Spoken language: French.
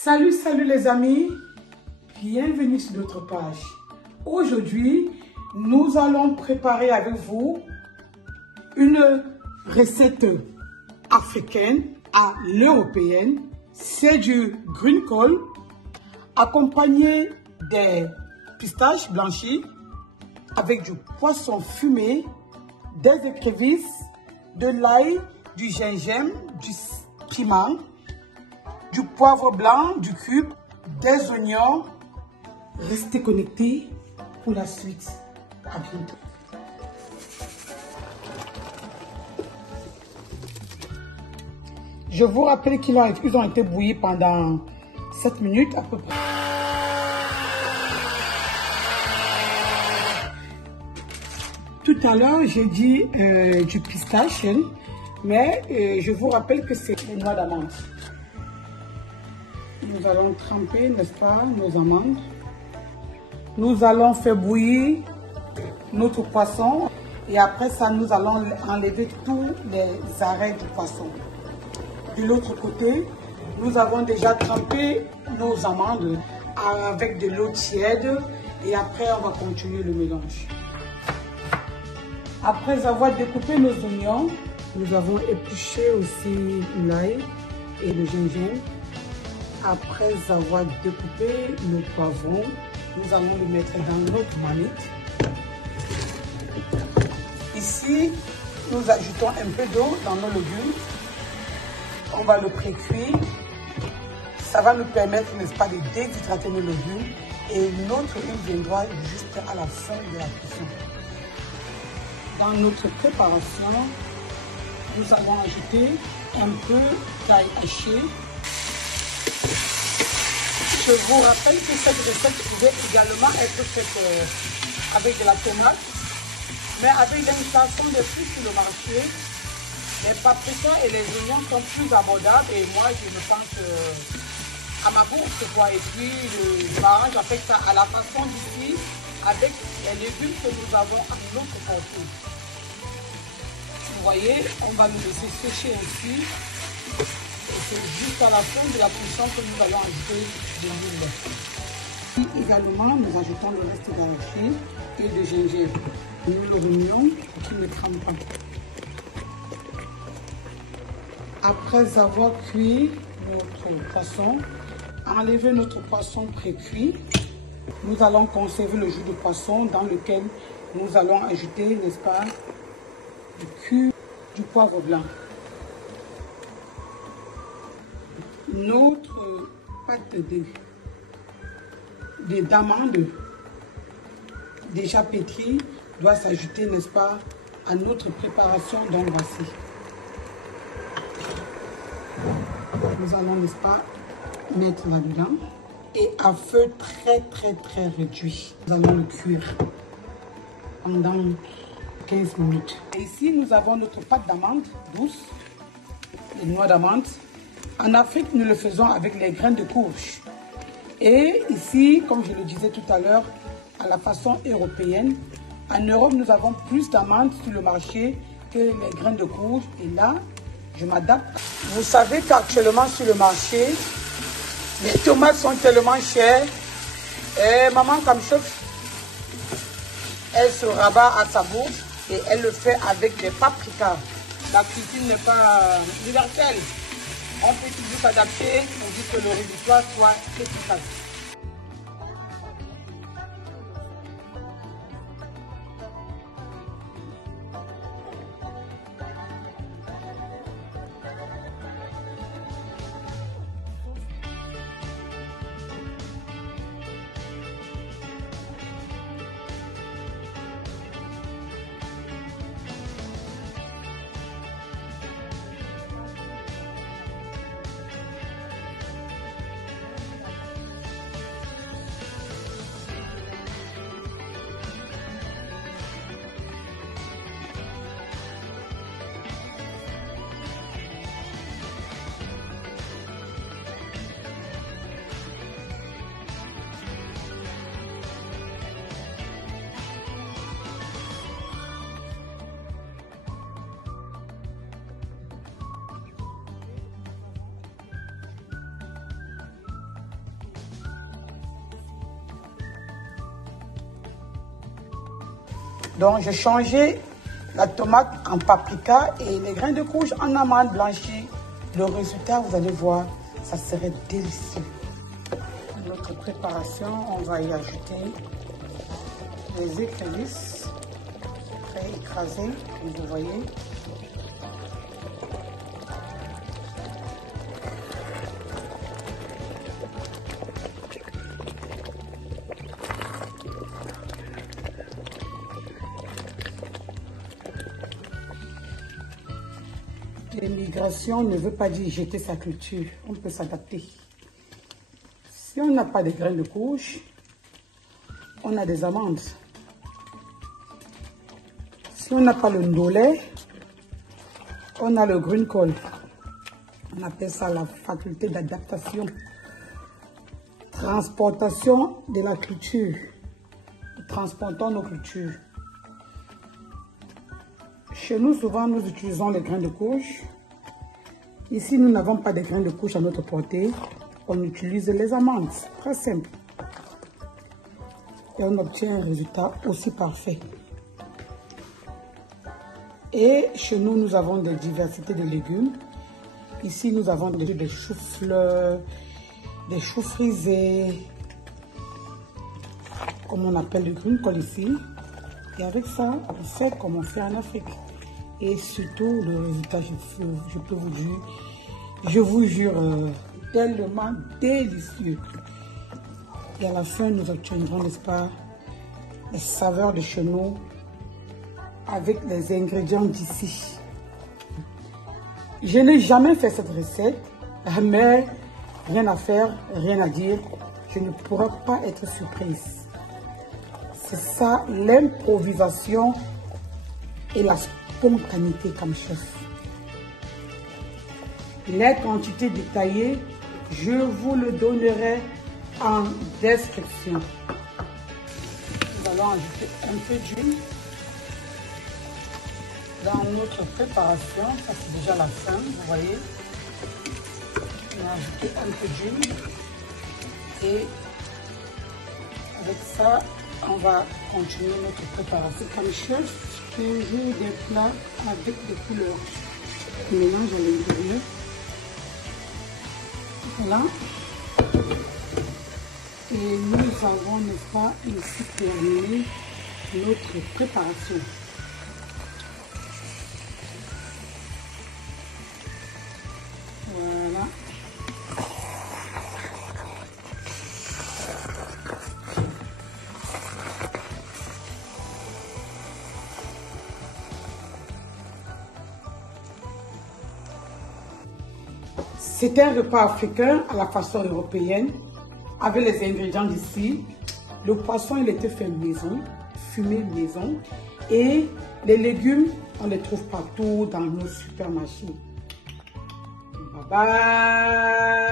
Salut les amis, bienvenue sur notre page. Aujourd'hui, nous allons préparer avec vous une recette africaine à l'européenne. C'est du greencall accompagné des pistaches blanchies avec du poisson fumé, des écrevisses, de l'ail, du gingembre, du piment, du poivre blanc, du cube, des oignons. Restez connectés pour la suite. À bientôt. Je vous rappelle qu'ils ont été bouillis pendant 7 minutes à peu près. Tout à l'heure, j'ai dit du pistache, mais je vous rappelle que c'est les noix d'amande. Nous allons tremper, n'est-ce pas, nos amandes. Nous allons faire bouillir notre poisson et après ça, nous allons enlever tous les arrêts du poisson. De l'autre côté, nous avons déjà trempé nos amandes avec de l'eau tiède et après, on va continuer le mélange. Après avoir découpé nos oignons, nous avons épluché aussi l'ail et le gingembre. Après avoir découpé le poivron, nous allons le mettre dans notre marmite. Ici, nous ajoutons un peu d'eau dans nos légumes. On va le pré-cuire. Ça va nous permettre, n'est-ce pas, de déshydrater nos légumes. Et notre huile viendra juste à la fin de la cuisson. Dans notre préparation, nous allons ajouter un peu d'ail haché. Je vous rappelle que cette recette pouvait également être faite avec de la tomate, mais avec l'inflation des prix sur le marché, les paprikas et les oignons sont plus abordables et moi je me pense à ma bourse quoi. Et puis je m'arrange avec ça à la façon d'ici avec les légumes que nous avons à notre portée. Vous voyez, on va nous laisser sécher aussi. C'est juste à la fin de la cuisson que nous allons ajouter de l'huile. Également, nous ajoutons le reste d'arachide et de gingembre. Nous le remuons pour qu'il ne crame pas. Après avoir cuit notre poisson, enlever notre poisson pré-cuit, nous allons conserver le jus de poisson dans lequel nous allons ajouter, n'est-ce pas, du cube, du poivre blanc. Notre pâte d'amande déjà pétrie doit s'ajouter, n'est-ce pas, à notre préparation. Donc voici. Nous allons, n'est-ce pas, mettre là-dedans et à feu très réduit. Nous allons le cuire pendant 15 minutes. Et ici, nous avons notre pâte d'amande douce, les noix d'amande. En Afrique, nous le faisons avec les graines de courge. Et ici, comme je le disais tout à l'heure, à la façon européenne, en Europe, nous avons plus d'amandes sur le marché que les graines de courge. Et là, je m'adapte. Vous savez qu'actuellement sur le marché, les tomates sont tellement chères. Et maman Kamchef, elle se rabat à sa bourse et elle le fait avec des paprikas. La cuisine n'est pas universelle. On peut toujours s'adapter pour que le résultat soit efficace. Donc, j'ai changé la tomate en paprika et les grains de courge en amandes blanchies. Le résultat, vous allez voir, ça serait délicieux. Notre préparation, on va y ajouter les écrevisses pré-écrasées, comme vous voyez. L'immigration ne veut pas dire jeter sa culture, on peut s'adapter. Si on n'a pas de graines de courge, on a des amandes. Si on n'a pas le ndolé, on a le green call. On appelle ça la faculté d'adaptation. Transportation de la culture. Nous transportons nos cultures. Chez nous, souvent, nous utilisons les grains de courge. Ici, nous n'avons pas de grains de courge à notre portée. On utilise les amandes. Très simple. Et on obtient un résultat aussi parfait. Et chez nous, nous avons des diversités de légumes. Ici, nous avons des choux-fleurs, des choux frisés, comme on appelle le green call ici. Et avec ça, on fait comme on fait en Afrique. Et surtout, le résultat, je peux vous dire, je vous jure, tellement délicieux. Et à la fin, nous obtiendrons, n'est-ce pas, les saveurs de chez nous avec les ingrédients d'ici. Je n'ai jamais fait cette recette, mais rien à faire, rien à dire. Je ne pourrais pas être surprise. C'est ça l'improvisation et la spontanéité comme chef. Les quantités détaillées, je vous le donnerai en description. Nous allons ajouter un peu d'huile dans notre préparation. Ça c'est déjà la fin, vous voyez. On va ajouter un peu d'huile et avec ça, on va continuer notre préparation. Comme chef, toujours des plats avec des couleurs. On mélange à l'intérieur. Voilà. Et nous avons, n'est-ce pas, ici terminé notre préparation. Voilà. C'est un repas africain à la façon européenne, avec les ingrédients d'ici. Le poisson, il était fait maison, fumé maison. Et les légumes, on les trouve partout dans nos supermarchés. Bye bye!